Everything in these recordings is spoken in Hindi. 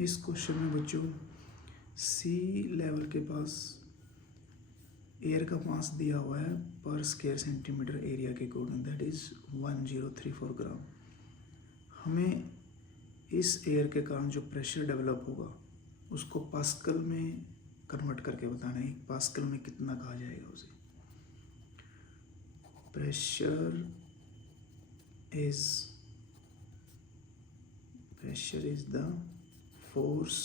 इस क्वेश्चन में बच्चों सी लेवल के पास एयर का मास दिया हुआ है पर स्क्वायर सेंटीमीटर एरिया के अकॉर्डिंग, दैट इज़ 1034 ग्राम। हमें इस एयर के कारण जो प्रेशर डेवलप होगा उसको पास्कल में कन्वर्ट करके बताना है। पास्कल में कितना कहा जाएगा उसे। Pressure is the force,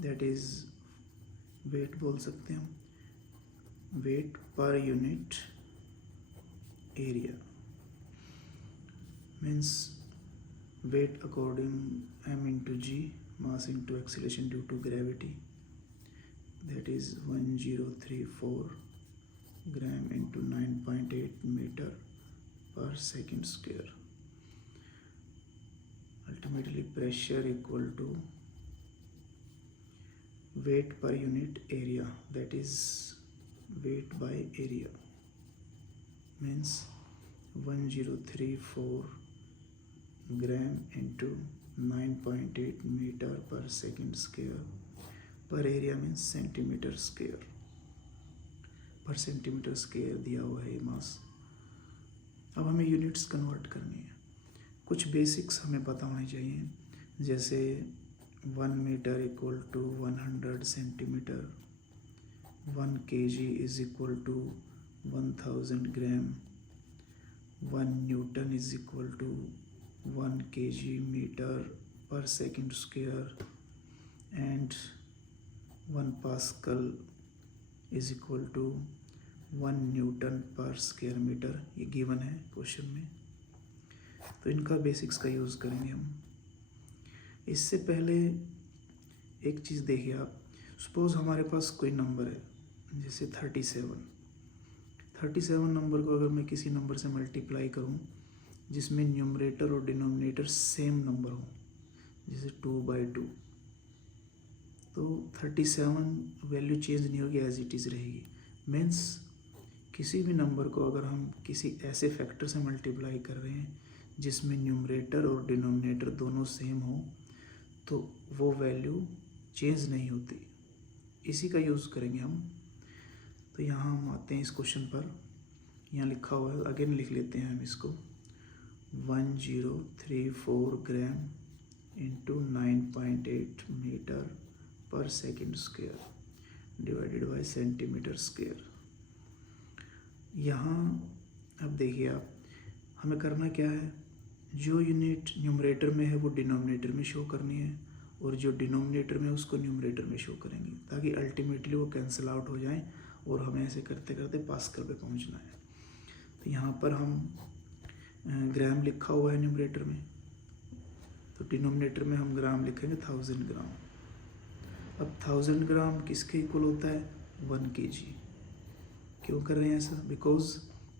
that is weight बोल सकते हैं हम, वेट पर unit area means weight according m into g, mass into acceleration due to gravity, that is 1034 gram into 9.8 meter per second square. Ultimately pressure equal to weight per unit area, that is weight by area, means 1034 gram into 9.8 metre per second square per area means centimetre square per centimetre square दिया हुआ है मास। अब हमें यूनिट्स कन्वर्ट करनी है। कुछ बेसिक्स हमें पता होने चाहिए, जैसे 1 metre equal to 100 centimetre, 1 kg is equal to 1000 gram, 1 newton is equal to 1 kg meter per second square and 1 Pascal is equal to 1 Newton per square meter। ये गिवन है क्वेश्चन में, तो इनका बेसिक्स का यूज़ करेंगे हम। इससे पहले एक चीज़ देखिए आप, सपोज़ हमारे पास कोई नंबर है जैसे 37 नंबर को अगर मैं किसी नंबर से मल्टीप्लाई करूँ जिसमें न्यूमरेटर और डिनोमिनेटर सेम नंबर हो, जैसे 2/2, तो 37 वैल्यू चेंज नहीं होगी, एज इट इज़ रहेगी। मीन्स किसी भी नंबर को अगर हम किसी ऐसे फैक्टर से मल्टीप्लाई कर रहे हैं जिसमें न्यूमरेटर और डिनोमिनेटर दोनों सेम हो तो वो वैल्यू चेंज नहीं होती। इसी का यूज़ करेंगे हम। तो यहाँ हम आते हैं इस क्वेश्चन पर, यहाँ लिखा हुआ है, अगेन लिख लेते हैं हम इसको। 1034 gram into 9.8 metre per second square divided by centimetre square. यहाँ अब देखिए आप, हमें करना क्या है, जो यूनिट न्यूमरेटर में है वो डिनोमिनेटर में शो करनी है और जो डिनोमिनेटर में है उसको न्यूमरेटर में शो करेंगे, ताकि अल्टीमेटली वो कैंसिल आउट हो जाएं और हमें ऐसे करते करते पास्कल पे पहुँचना है। तो यहाँ पर हम ग्राम लिखा हुआ है न्यूमरेटर में, तो डिनोमिनेटर में हम ग्राम लिखेंगे 1000 ग्राम। अब 1000 ग्राम किसके इक्वल होता है, 1 kg। क्यों कर रहे हैं ऐसा, because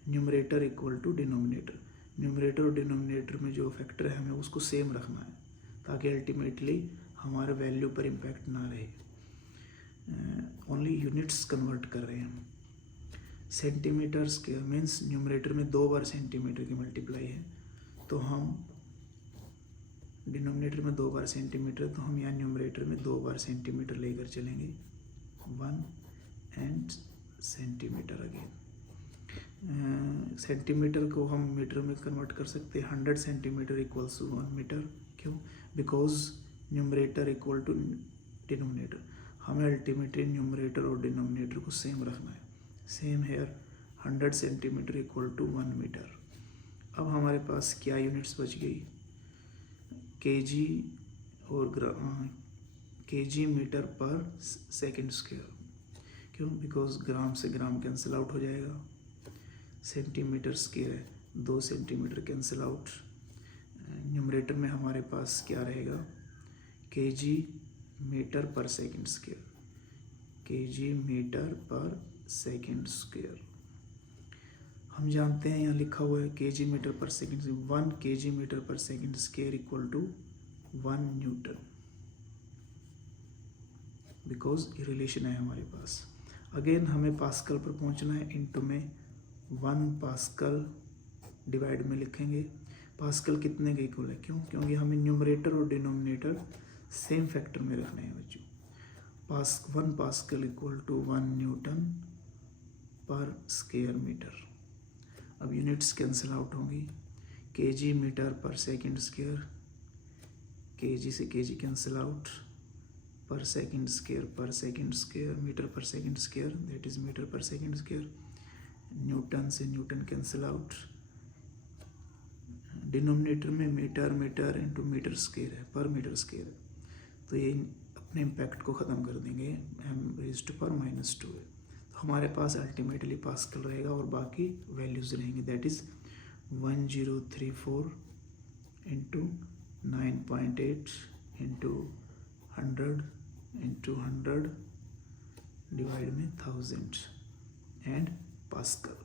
numerator equal to denominator, numerator और डिनोमिनेटर में जो फैक्टर है हमें उसको सेम रखना है ताकि अल्टीमेटली हमारे वैल्यू पर इम्पैक्ट ना रहे। ओनली यूनिट्स कन्वर्ट कर रहे हैं हम। सेंटीमीटर स्क्वायर मीन्स न्यूमरेटर में 2 बार सेंटीमीटर की मल्टीप्लाई है, तो हम डिनोमिनेटर में 2 बार सेंटीमीटर, तो हम यहाँ न्यूमरेटर में 2 बार सेंटीमीटर लेकर चलेंगे, 1 एंड सेंटीमीटर अगेन। सेंटीमीटर को हम मीटर में कन्वर्ट कर सकते हैं। 100 सेंटीमीटर इक्वल्स टू 1 मीटर। क्यों, because numerator equal to denominator, हमें अल्टीमेटली न्यूमरेटर और डिनोमिनेटर को सेम रखना है। Same here 100 centimetre equal to 1 metre. अब हमारे पास क्या यूनिट्स बच गई, केजी और KG metre per second square. क्यों, बिकॉज ग्राम से ग्राम कैंसिल आउट हो जाएगा। सेंटीमीटर स्क्वायर है, 2 सेंटीमीटर कैंसिल आउट। न्यूमरेटर में हमारे पास क्या रहेगा, KG metre per second square, KG metre per second square. हम जानते हैं यहाँ लिखा हुआ है KG metre per second, 1 kg metre per second square equal to 1 newton, because ये रिलेशन है हमारे पास। अगेन हमें पास्कल पर पहुँचना है, इनटू में 1 पास्कल डिवाइड में लिखेंगे। पास्कल कितने के इक्वल है, क्यों, क्योंकि हमें न्यूमरेटर और डिनोमिनेटर सेम फैक्टर में रखना है बच्चों। 1 pascal equal to 1 newton per square metre. अब यूनिट्स कैंसिल आउट होंगी, KG metre per second square, KG से KG cancel out, per second square, metre per second square that is metre per second square, newton से न्यूटन कैंसिल आउट, डिनोमिनेटर में मीटर इंटू मीटर स्क्वायर है, पर मीटर स्क्वायर है, तो ये अपने इम्पैक्ट को ख़त्म कर देंगे, m⁻² है, तो हमारे पास अल्टीमेटली पास्कल रहेगा और बाकी वैल्यूज़ रहेंगे, that is 1034 into 9.8 into 100 divide में 1000 एंड पास्कल।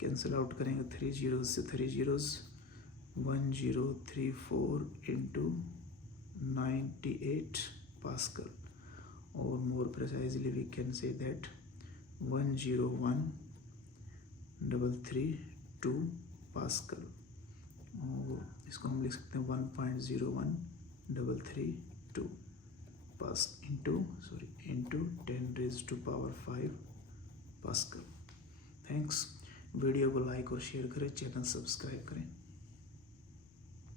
कैंसिल आउट करेंगे 3 zeros से 3 zeros, 1034 इंटू 98 पास्कल, और more precisely we can say that 101,332 pascal, और इसको हम लिख सकते हैं 1.01,332 इंटू 10⁵ पास्कल। थैंक्स। वीडियो को लाइक और शेयर करें, चैनल सब्सक्राइब करें।